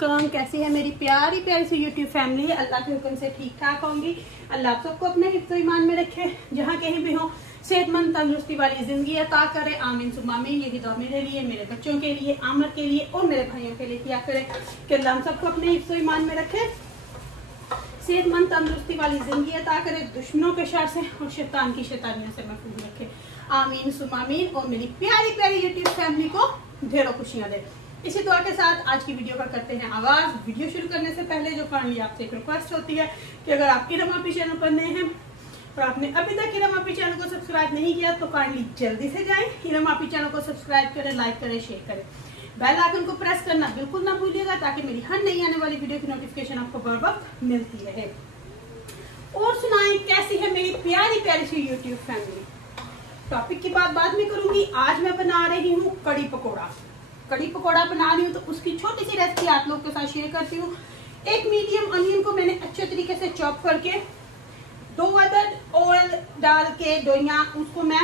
अलैकुम। कैसी है मेरी प्यारी प्यारी सी यूट्यूब फैमिली। अल्लाह के हुक्म से ठीक ठाक होंगी। अल्लाह आप सबको अपने हिफ्ज़ ईमान में रखे, जहाँ कहीं भी हो सेहतमंद तंदुरुस्ती वाली जिंदगी अता करे। आमीन सुम्मा आमीन। यही दुआ मेरे लिए, मेरे बच्चों के लिए, आमर के लिए और मेरे भाइयों के लिए किया करे कि अल्लाह हम सबको अपने हिफ्ज़ ईमान में रखे, सेहतमंद तंदुरुस्ती वाली जिंदगी अता करे, दुश्मनों के शर से और शैतान की शैतानियों से महफूज रखे। आमीन सुम्मा आमीन। और मेरी प्यारी प्यारी यूट्यूब फैमिली को ढेरों खुशियाँ दे। इसी दुआ के साथ आज की वीडियो का करते हैं आगाज। वीडियो शुरू करने से पहले जो काइंडली आपसे एक रिक्वेस्ट होती है कि अगर आप किरम आपी चैनल पर नए हैं और आपने अभी तक किरम आपी चैनल को सब्सक्राइब नहीं किया तो काइंडली जल्दी से जाएं, किरम आपी चैनल को सब्सक्राइब करें, लाइक करें, शेयर करें, बेल आइकन को प्रेस करना बिल्कुल ना भूलिएगा ताकि मेरी हर नई आने वाली वीडियो की नोटिफिकेशन आपको बर वक्त मिलती रहे। और सुनाएं कैसी है मेरी प्यारी प्यारी सी यूट्यूब फैमिली। टॉपिक की बात बाद में करूंगी। आज मैं बना रही हूँ कड़ी पकौड़ा। कड़ी पकौड़ा बना रही हूँ तो उसकी छोटी सी रेसिपी आप लोग के साथ शेयर करती हूँ। एक मीडियम अनियन को मैंने अच्छे तरीके से चॉप करके 2 अदद ऑयल डाल के दोइया उसको मैं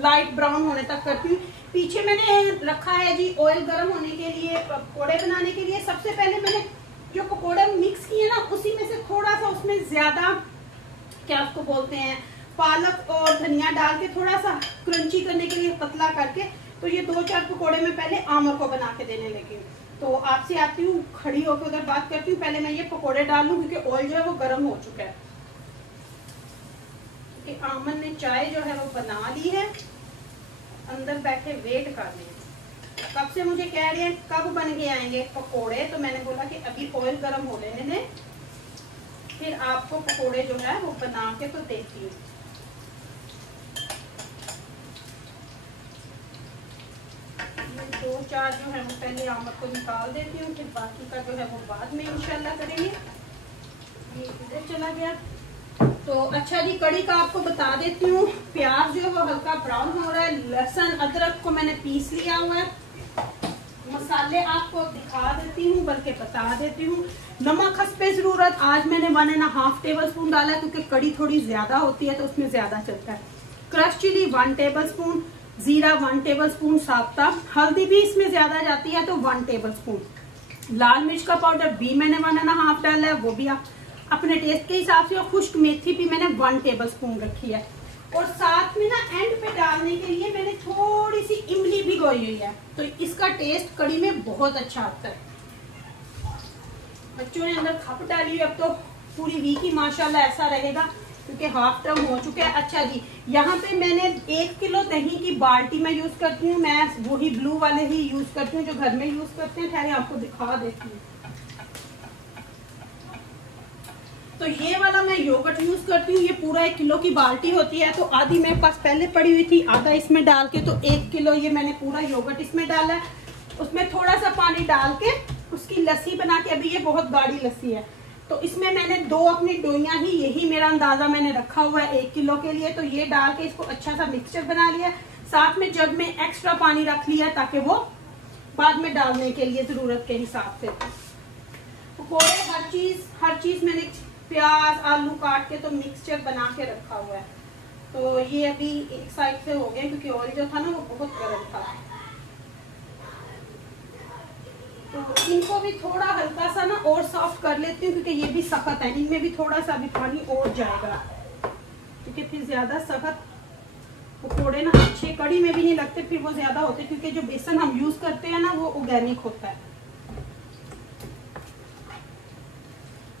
लाइट ब्राउन होने तक करती हूँ। पीछे मैंने रखा है जी ऑयल गर्म होने के लिए, पकौड़े बनाने के लिए। सबसे पहले मैंने जो पकौड़े मिक्स किए ना उसी में से थोड़ा सा उसमें ज्यादा क्या उसको बोलते हैं पालक और धनिया डाल के थोड़ा सा क्रंची करने के लिए पतला करके तो ये 2-4 पकौड़े में पहले आमर को बना के देने लगी। तो आपसे आती हूँ खड़ी होकर उधर बात करती हूँ। पहले मैं ये पकौड़े डाल लूँ क्योंकि ऑयल जो है वो गर्म हो चुका है। क्योंकि आमन ने चाय जो है वो बना ली है, अंदर बैठे वेट कर रहे हैं। कब से मुझे कह रहे हैं कब बन के आएंगे पकौड़े, तो मैंने बोला कि अभी ऑयल गर्म हो लेने दें, फिर आपको पकौड़े जो है वो बना के तो देती हूँ। दो चार जो है वो पहले आमर को निकाल देती हूँ, फिर बाकी का जो है वो बाद में इंशाल्लाह करेंगे। ये इधर चला गया। तो अच्छा जी, कड़ी का आपको बता देती हूँ। प्याज जो है वो हल्का ब्राउन हो रहा है। लहसुन अदरक को मैंने पीस लिया हुआ है। मसाले आपको दिखा देती हूँ, बल्कि बता देती हूँ। नमक खसपे जरूरत आज मैंने 1.5 टेबल स्पून डाला है क्योंकि कड़ी थोड़ी ज्यादा होती है तो उसमें ज्यादा चलता है। क्रश चिली 1 टेबल स्पून, जीरा 1 टेबल स्पून साबुता, हल्दी भी इसमें ज्यादा जाती है तो 1 टेबल स्पून, लाल मिर्च का पाउडर भी मैंने 1.5 डाला है, वो भी आप अपने टेस्ट के हिसाब से। और खुश्क मेथी भी मैंने 1 टेबल स्पून रखी है। और साथ में ना एंड पे डालने के लिए मैंने थोड़ी सी इमली भिगोई हुई है, तो इसका टेस्ट कड़ी में बहुत अच्छा आता है। बच्चों ने अंदर खप डाली हुई, अब तो पूरी वीक ही माशाल्लाह ऐसा रहेगा क्योंकि हाफ टर्म हो चुके हैं। अच्छा जी, यहाँ पे मैंने 1 किलो दही की बाल्टी में यूज करती हूँ। मैं वही ब्लू वाले ही यूज करती हूँ जो घर में यूज करते हैं। ठहरे आपको दिखा देती हूँ। तो ये वाला मैं योगर्ट यूज करती हूँ। ये पूरा 1 किलो की बाल्टी होती है, तो आधी मेरे पास पहले पड़ी हुई थी, आधा इसमें डाल के तो 1 किलो ये मैंने पूरा योगर्ट इसमें डाला है। उसमें थोड़ा सा पानी डाल के उसकी लस्सी बना के, अभी ये बहुत गाढ़ी लस्सी है तो इसमें मैंने 2 अपनी डोइयाँ ही, यही मेरा अंदाजा मैंने रखा हुआ है 1 किलो के लिए, तो ये डाल के इसको अच्छा सा मिक्सचर बना लिया। साथ में जग में एक्स्ट्रा पानी रख लिया ताकि वो बाद में डालने के लिए जरूरत के हिसाब से। पकौड़े हर चीज मैंने प्याज आलू काट के तो मिक्सचर बना के रखा हुआ है। तो ये अभी एक साइड से हो गया क्योंकि ऑयल जो था ना वो बहुत गर्म था। तो इनको भी थोड़ा हल्का सा ना और सॉफ्ट कर लेती हूँ क्योंकि ये भी सख्त है, इनमें भी थोड़ा सा अभी पानी और जाएगा क्योंकि फिर ज्यादा सख्त पकौड़े ना अच्छे कड़ी में भी नहीं लगते, फिर वो ज्यादा होते क्योंकि जो बेसन हम यूज करते हैं ना वो ऑर्गेनिक होता है।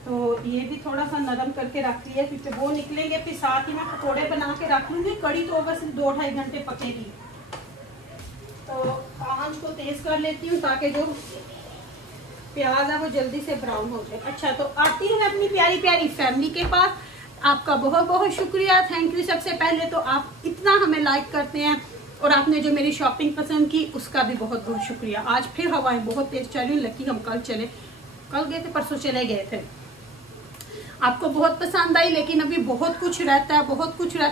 तो ये भी थोड़ा सा नरम करके रख लिया क्योंकि वो निकलेंगे, फिर साथ ही मैं पकौड़े बना के रख लूंगी। कड़ी तो बस 2-2.5 घंटे पकेगी। तो आंच को तेज कर लेती हूँ ताकि जो प्याज है वो जल्दी से ब्राउन हो जाए। अच्छा, तो आती हूँ मैं अपनी प्यारी प्यारी फैमिली के पास। आपका बहुत बहुत शुक्रिया, थैंक यू। सबसे पहले तो आप इतना हमें लाइक करते हैं और आपने जो मेरी शॉपिंग पसंद की उसका भी बहुत बहुत शुक्रिया। आज फिर हवाएं बहुत तेज चल रही, लकी हम कल गए थे, परसों चले गए थे। आपको बहुत पसंद आई, लेकिन अभी बहुत कुछ रहता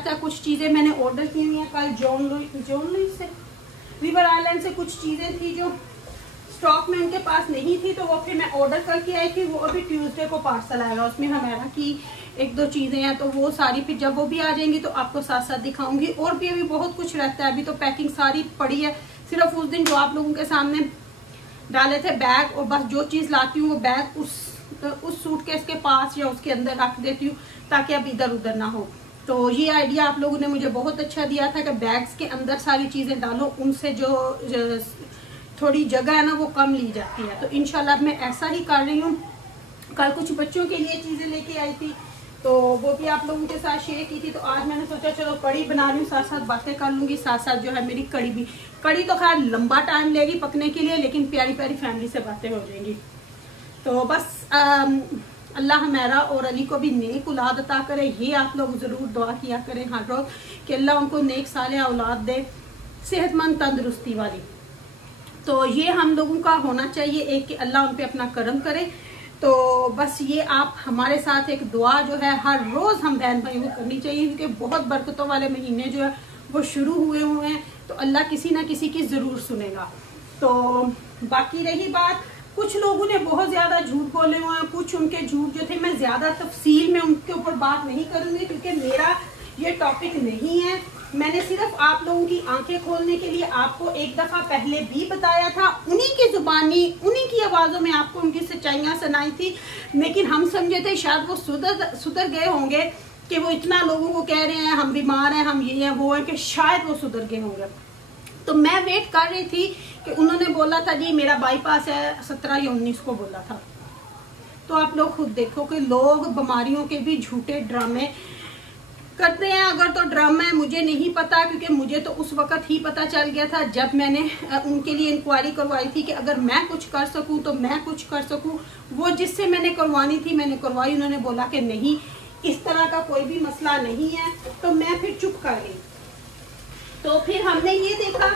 है। कुछ चीजें मैंने ऑर्डर की हुई हैं। कल जॉन लुइस से, रिवर आइलैंड से कुछ चीजें थी जो स्टॉक में उनके पास नहीं थी, तो वो फिर मैं ऑर्डर करके आई थी। वो अभी ट्यूसडे को पार्सल आएगा। उसमें हमारा की 1-2 चीजें हैं, तो वो सारी फिर जब वो भी आ जाएंगी तो आपको साथ साथ दिखाऊंगी। और भी अभी बहुत कुछ रहता है। अभी तो पैकिंग सारी पड़ी है, सिर्फ उस दिन जो आप लोगों के सामने डाले थे बैग, और बस जो चीज़ लाती हूँ वो बैग उस सूटकेस के पास या उसके अंदर रख देती हूँ ताकि अब इधर उधर ना हो। तो ये आइडिया आप लोगों ने मुझे बहुत अच्छा दिया था कि बैग्स के अंदर सारी चीज़ें डालो, उनसे जो थोड़ी जगह है ना वो कम ली जाती है। तो इंशाल्लाह मैं ऐसा ही कर रही हूँ। कल कुछ बच्चों के लिए चीज़ें लेके आई थी तो वो भी आप लोगों के साथ शेयर की थी। तो आज मैंने सोचा चलो कड़ी बना रही हूँ, साथ साथ बातें कर लूँगी, साथ साथ जो है मेरी कड़ी तो खैर लंबा टाइम लेगी पकने के लिए, लेकिन प्यारी प्यारी फैमिली से बातें हो जाएंगी। तो बस अल्लाह हमारा और अली को भी नेक औलाद अता करे, ये आप लोग ज़रूर दुआ किया करें हर रोज़ कि अल्लाह उनको नेक साले औलाद दे, सेहतमंद तंदुरुस्ती वाली। तो ये हम लोगों का होना चाहिए एक कि अल्लाह उन पे अपना करम करे। तो बस ये आप हमारे साथ एक दुआ जो है हर रोज़ हम बहन भाइयों को करनी चाहिए, क्योंकि बहुत बरकतों वाले महीने जो है वो शुरू हुए हैं, तो अल्लाह किसी ना किसी की ज़रूर सुनेगा। तो बाकी रही बात, कुछ लोगों ने बहुत ज़्यादा झूठ बोले हुए हैं, कुछ उनके झूठ जो थे मैं ज़्यादा तफसील में उनके ऊपर बात नहीं करूँगी क्योंकि मेरा ये टॉपिक नहीं है। मैंने सिर्फ आप लोगों की आंखें खोलने के लिए आपको एक दफ़ा पहले भी बताया था, उन्हीं की जुबानी उन्हीं की आवाज़ों में आपको उनकी सच्चाइयाँ सुनाई थी, लेकिन हम समझे थे शायद वो सुधर गए होंगे कि वो इतना लोगों को कह रहे हैं हम बीमार हैं, हम ये हैं वो हैं, कि शायद वो सुधर गए होंगे। तो मैं वेट कर रही थी कि उन्होंने बोला था जी मेरा बाईपास है 17 या 19 को बोला था। तो आप लोग खुद देखो कि लोग बीमारियों के भी झूठे ड्रामे करते हैं। अगर तो ड्रामा है मुझे नहीं पता, क्योंकि मुझे तो उस वक्त ही पता चल गया था जब मैंने उनके लिए इंक्वायरी करवाई थी कि अगर मैं कुछ कर सकूं तो मैं कुछ कर सकूं। वो जिससे मैंने करवानी थी मैंने करवाई, उन्होंने बोला कि नहीं इस तरह का कोई भी मसला नहीं है। तो मैं फिर चुप कर गई। तो फिर हमने ये देखा,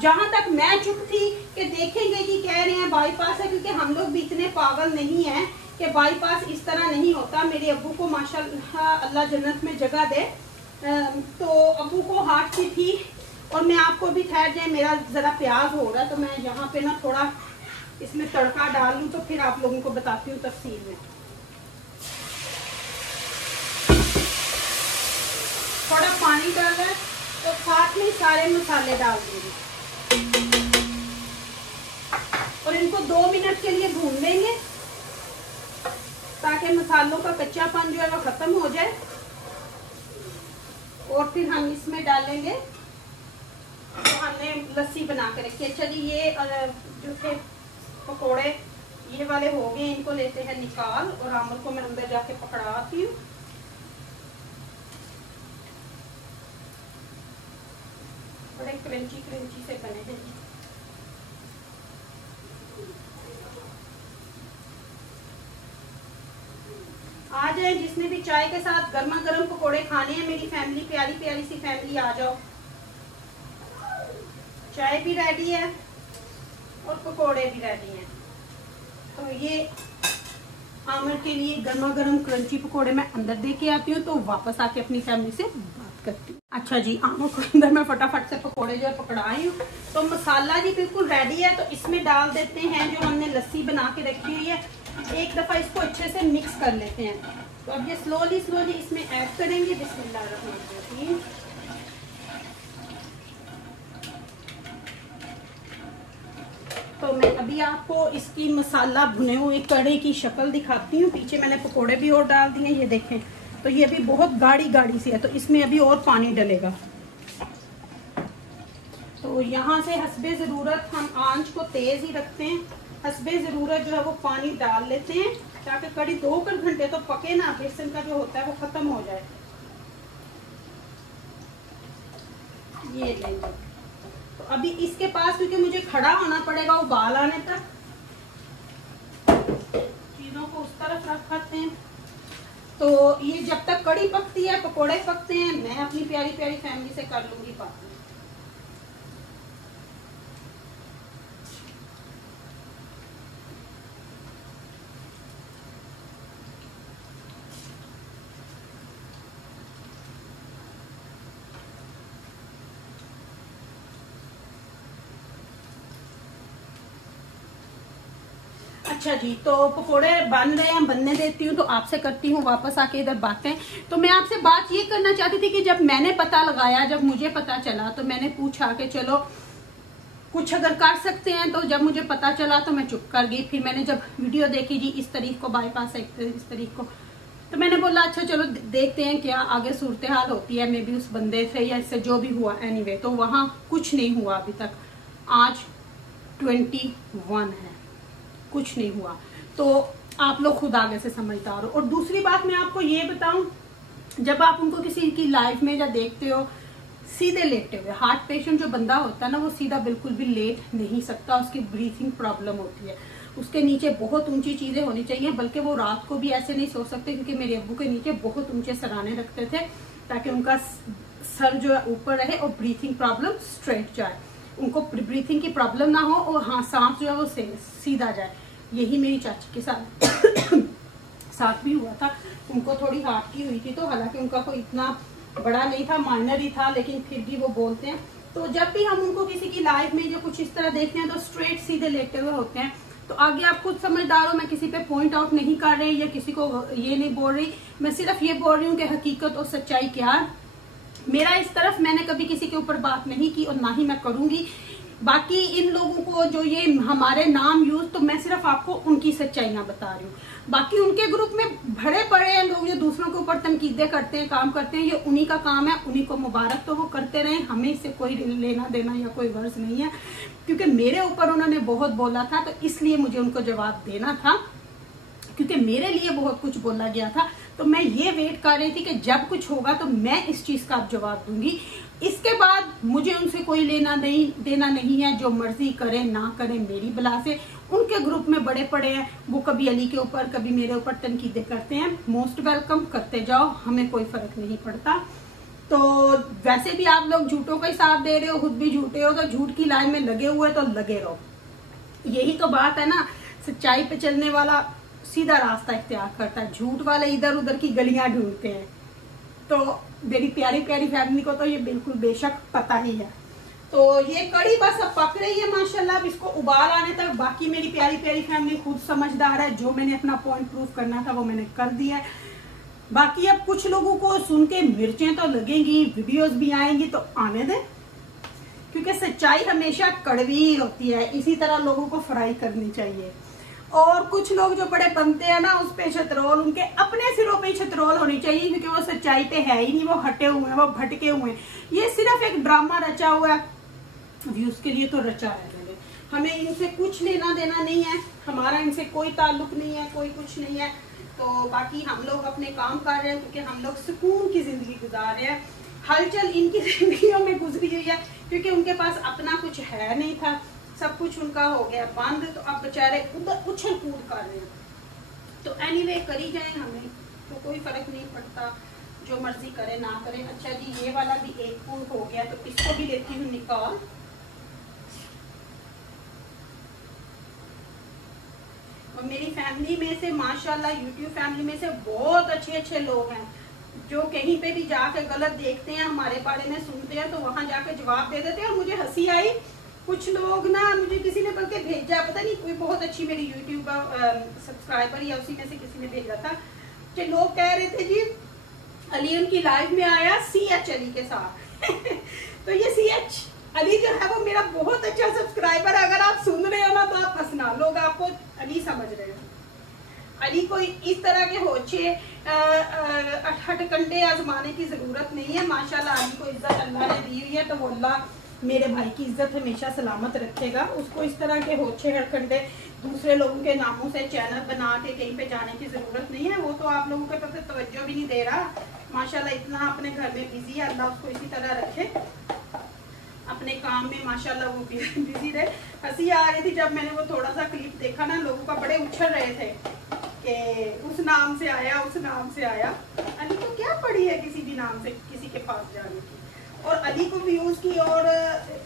जहां तक मैं चुप थी कि देखेंगे जी कह रहे हैं बाईपास है, क्योंकि हम लोग भी इतने पागल नहीं हैं कि बाईपास इस तरह नहीं होता। मेरे अब्बू को माशाल्लाह अल्लाह जन्नत में जगह दे, तो अब्बू को हार्ट की थी। और मैं आपको भी ठहर जाए, मेरा ज़रा प्याज हो रहा है तो मैं यहाँ पे ना थोड़ा इसमें तड़का डाल लूँ, तो फिर आप लोगों को बताती हूँ तफसील में। थोड़ा पानी डाल रहा है तो साथ में सारे मसाले डाल देंगे और इनको 2 मिनट के लिए भून देंगे ताकि मसालों का कच्चापन जो है वो खत्म हो जाए। और फिर हम इसमें डालेंगे तो हमने लस्सी बना के रखी है। चलिए ये जो थे पकोड़े ये वाले हो गए, इनको लेते हैं निकाल और आमल को मैं अंदर जाके पकड़ाती हूँ। बड़े क्रंची से बने हैं। आ जाए जिसने भी चाय के साथ गर्मा गर्म पकोड़े खाने हैं, मेरी फैमिली प्यारी प्यारी सी फैमिली आ जाओ। चाय भी रेडी है और पकोड़े भी रेडी हैं। तो ये आमिर के लिए गर्मा गर्म क्रंची पकोड़े मैं अंदर दे के आती हूँ, तो वापस आके अपनी फैमिली से बात करती हूँ। अच्छा जी, आमिर को अंदर मैं फटाफट से पकोड़े जो है पकड़ाई हूँ। तो मसाला जी बिल्कुल रेडी है, तो इसमें डाल देते हैं जो हमने लस्सी बना के रखी हुई है। एक दफ़ा इसको अच्छे से मिक्स कर लेते हैं। तो अब ये स्लोली इसमें ऐड करेंगे। बिस्मिल्लाहिर्रहमानिर्रहीम। तो मैं अभी आपको इसकी मसाला भुने हुए कड़े की शक्ल दिखाती हूँ। पीछे मैंने पकोड़े भी और डाल दिए, ये देखें। तो ये अभी बहुत गाढ़ी सी है, तो इसमें अभी और पानी डलेगा। तो यहाँ से हस्बे ज़रूरत हम आंच को तेज़ ही रखते हैं। हस्बे ज़रूरत जो है वो पानी डाल लेते हैं ताकि कड़ी 2 घंटे तो पके ना, बेसन का जो होता है वो ख़त्म हो जाए। ये लेंगे। तो अभी इसके पास क्योंकि मुझे खड़ा होना पड़ेगा उबाल आने तक, चीज़ों को उस तरफ रखते हैं। तो ये जब तक कड़ी पकती है, पकोड़े पकते हैं, मैं अपनी प्यारी प्यारी फैमिली से कर लूँगी बात। अच्छा जी, तो पकोड़े बन रहे हैं, बनने देती हूँ, तो आपसे करती हूँ वापस आके इधर बातें। तो मैं आपसे बात ये करना चाहती थी कि जब मैंने पता लगाया, जब मुझे पता चला, तो मैंने पूछा कि चलो कुछ अगर कर सकते हैं तो जब मुझे पता चला तो मैं चुप कर गई। फिर मैंने जब वीडियो देखी जी इस तारीख को बाईपास है, इस तारीख को, तो मैंने बोला अच्छा चलो देखते हैं क्या आगे सूरत हाल होती है, मे बी उस बंदे से या इससे जो भी हुआ। एनीवे तो वहाँ कुछ नहीं हुआ अभी तक। आज 21 है, कुछ नहीं हुआ। तो आप लोग खुद आगे से समझदार हो। और दूसरी बात मैं आपको ये बताऊं, जब आप उनको किसी की लाइफ में या देखते हो सीधे लेटे हुए, हार्ट पेशेंट जो बंदा होता है ना, वो सीधा बिल्कुल भी लेट नहीं सकता, उसकी ब्रीथिंग प्रॉब्लम होती है, उसके नीचे बहुत ऊंची चीजें होनी चाहिए। बल्कि वो रात को भी ऐसे नहीं सो सकते, क्योंकि मेरे अब्बू के नीचे बहुत ऊंचे सराने रखते थे ताकि उनका सर जो है ऊपर रहे और ब्रीथिंग प्रॉब्लम स्ट्रेट जाए, उनको ब्रीथिंग की प्रॉब्लम ना हो और हाँ सांस जो है वो सीधा जाए। यही मेरी चाची के साथ भी हुआ था। उनको थोड़ी हार्ट की हुई थी, तो हालांकि उनका कोई इतना बड़ा नहीं था, माइनर ही था, लेकिन फिर भी वो बोलते हैं। तो जब भी हम उनको किसी की लाइफ में जो कुछ इस तरह देखते हैं तो स्ट्रेट सीधे लेटे हुए होते हैं। तो आगे आप खुद समझदार हो, मैं किसी पे पॉइंट आउट नहीं कर रही या किसी को ये नहीं बोल रही, मैं सिर्फ ये बोल रही हूँ कि हकीकत और सच्चाई क्या है। मेरा इस तरफ मैंने कभी किसी के ऊपर बात नहीं की और ना ही मैं करूंगी। बाकी इन लोगों को जो ये हमारे नाम यूज, तो मैं सिर्फ आपको उनकी सच्चाइयां बता रही हूँ। बाकी उनके ग्रुप में भरे पड़े हैं लोग जो दूसरों के ऊपर तनकीदे करते हैं, काम करते हैं, ये उन्हीं का काम है, उन्हीं को मुबारक, तो वो करते रहे, हमें इससे कोई लेना देना या कोई गर्ज नहीं है। क्योंकि मेरे ऊपर उन्होंने बहुत बोला था, तो इसलिए मुझे उनको जवाब देना था, क्योंकि मेरे लिए बहुत कुछ बोला गया था। तो मैं ये वेट कर रही थी कि जब कुछ होगा तो मैं इस चीज का जवाब दूंगी। इसके बाद मुझे उनसे कोई लेना देना नहीं है, जो मर्जी करे ना करे मेरी बला से। उनके ग्रुप में बड़े पड़े हैं, वो कभी अली के ऊपर कभी मेरे ऊपर तनकीदें करते हैं, मोस्ट वेलकम, करते जाओ, हमें कोई फर्क नहीं पड़ता। तो वैसे भी आप लोग झूठों का ही साथ दे रहे हो, खुद भी झूठे हो, तो झूठ की लाइन में लगे हुए तो लगे रहो। यही तो बात है ना, सच्चाई पे चलने वाला सीधा रास्ता इख्तियार करता है, झूठ वाले इधर उधर की गलियां ढूंढते हैं। तो मेरी प्यारी प्यारी फैमिली को तो ये बिल्कुल बेशक पता ही है। तो ये कड़ी बस अब पक रही है माशाल्लाह, अब इसको उबाल आने तक। बाकी मेरी प्यारी प्यारी फैमिली खुद समझदार है, जो मैंने अपना पॉइंट प्रूव करना था वो मैंने कर दिया है। बाकी अब कुछ लोगों को सुन के मिर्चें तो लगेंगी, वीडियोस भी आएंगी, तो आने दें, क्योंकि सच्चाई हमेशा कड़वी होती है, इसी तरह लोगों को फ्राई करनी चाहिए। और कुछ लोग जो बड़े बनते हैं ना, उस पे छतरोल, उनके अपने सिरों पे छतरोल होनी चाहिए, क्योंकि वो सच्चाई पे है ही नहीं, वो हटे हुए हैं, वो भटके हुए हैं। ये सिर्फ एक ड्रामा रचा हुआ है, व्यूज के लिए तो रचा है मैंने। हमें इनसे कुछ लेना देना नहीं है, हमारा इनसे कोई ताल्लुक नहीं है, कोई कुछ नहीं है। तो बाकी हम लोग अपने काम कर रहे हैं, क्योंकि हम लोग सुकून की जिंदगी गुजार रहे हैं। हलचल इनकी जिंदगियों में गुजरी हुई है, क्योंकि उनके पास अपना कुछ है नहीं था, सब कुछ उनका हो गया बंद, तो अब बेचारे उधर उछल कूद कर रहे हैं। तो एनीवे करी जाए, हमें तो कोई फर्क नहीं पड़ता, जो मर्जी करे ना करे। अच्छा जी, ये वाला भी एक फूल हो गया, तो इसको भी लेती हूँ निकाल। और मेरी फैमिली में से माशाल्लाह, यूट्यूब फैमिली में से बहुत अच्छे अच्छे लोग हैं, जो कहीं पे भी जाके गलत देखते हैं, हमारे बारे में सुनते हैं, तो वहां जाके जवाब दे देते हैं। और मुझे हंसी आई, कुछ लोग ना, मुझे किसी ने बल्कि भेजा, पता नहीं कोई बहुत अच्छी मेरी यूट्यूब सब्सक्राइबर या उसी में से किसी ने भेजा था, कि लोग कह रहे थे जी अली उनकी लाइव में आया CH अली के साथ। तो ये CH अली जो है वो मेरा बहुत अच्छा सब्सक्राइबर है। अगर आप सुन रहे हो ना तो आप हंसना, लोग आपको अली समझ रहे हो। अली को इस तरह के होचे हटकंडे आजमाने की जरूरत नहीं है। माशाल्लाह अली को इज्जत अल्लाह ने दी हुई है, तो वो अल्लाह मेरे भाई की इज्जत हमेशा सलामत रखेगा। उसको इस तरह के होचे हटकंडे दूसरे लोगों के नामों से चैनल बना के कहीं पे जाने की जरूरत नहीं है। वो तो आप लोगों के पास तवज्जो भी नहीं दे रहा, माशाल्लाह इतना अपने घर में बिजी है। अल्लाह उसको इसी तरह रखे, अपने काम में माशाल्लाह वो बिजी रहे। हंसी आ रही थी जब मैंने वो थोड़ा सा क्लिप देखा ना, लोगों का बड़े उछल रहे थे कि उस नाम से आया, उस नाम से आया। अली को क्या पड़ी है किसी भी नाम से किसी के पास जाने की, और अली को व्यूज की और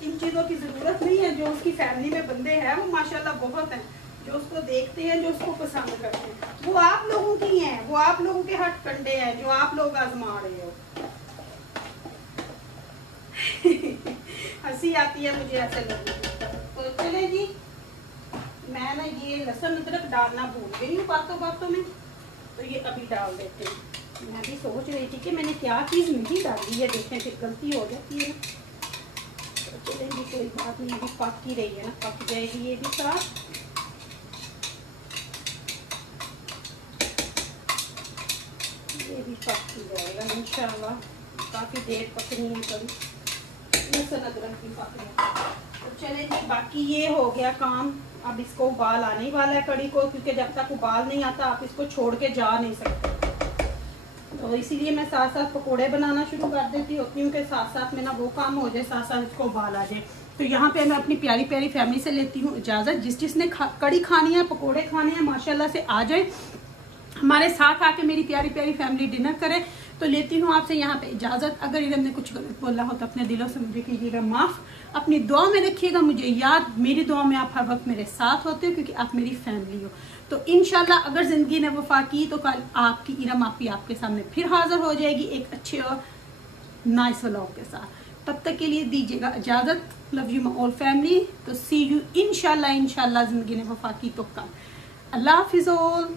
इन चीज़ों की ज़रूरत नहीं है। जो उसकी फैमिली में बंदे हैं वो माशाल्लाह बहुत हैं, जो उसको देखते हैं, जो उसको पसंद करते हैं, वो आप लोगों की हैं, वो आप लोगों के हट कंडे हैं, जो आप लोग आजमा रहे हो। हंसी आती है मुझे ऐसे लगता है। तो चले जी, मैं ना ये लहसुन अदरक डालना भूल गई हूँ बातों बातों में, तो ये अभी डाल देते हैं। मैं भी सोच रही थी कि मैंने क्या चीज़ नहीं डाली है, देखें फिर गलती हो जाती है। चलेंगे, कोई बात नहीं, अभी पक ही रही है ना, पक जाएगी ये भी साथ। ये भी पक ही जाएगा इंशाल्लाह, काफ़ी देर पकनी है कभी, लहसुन अदरक भी पक गया। तो चलेंगे, बाकी ये हो गया काम। अब इसको उबाल आने ही वाला है कड़ी को, क्योंकि जब तक उबाल नहीं आता आप इसको छोड़ के जा नहीं सकते। तो इसीलिए मैं साथ साथ पकोड़े बनाना शुरू कर देती होती हूँ कि साथ साथ में ना वो काम हो जाए, साथ साथ इसको उबाल आ जाए। तो यहाँ पे मैं अपनी प्यारी प्यारी फैमिली से लेती हूँ इजाज़त। जिसने कड़ी खानी है, पकोड़े खाने हैं, माशाल्लाह से आ जाए, हमारे साथ आके मेरी प्यारी प्यारी फैमिली डिनर करे। तो लेती हूँ आपसे यहाँ पे इजाज़त। अगर इधर ने कुछ गलत बोला हो तो अपने दिलों से मुझे कीजिएगा माफ़। अपनी दुआ में रखिएगा मुझे याद, मेरी दुआ में आप हर वक्त मेरे साथ होते हो, क्योंकि आप मेरी फैमिली हो। तो इंशाल्लाह अगर ज़िंदगी ने वफा की तो कल आपकी इरम आपी आपके सामने फिर हाजिर हो जाएगी एक अच्छे और नाइस व्लॉग के साथ। तब तक के लिए दीजिएगा इजाज़त। Love you my all family. तो सी यू इंशाल्लाह ज़िंदगी ने वफा की तो कल। अल्लाह हाफिज़ ऑल।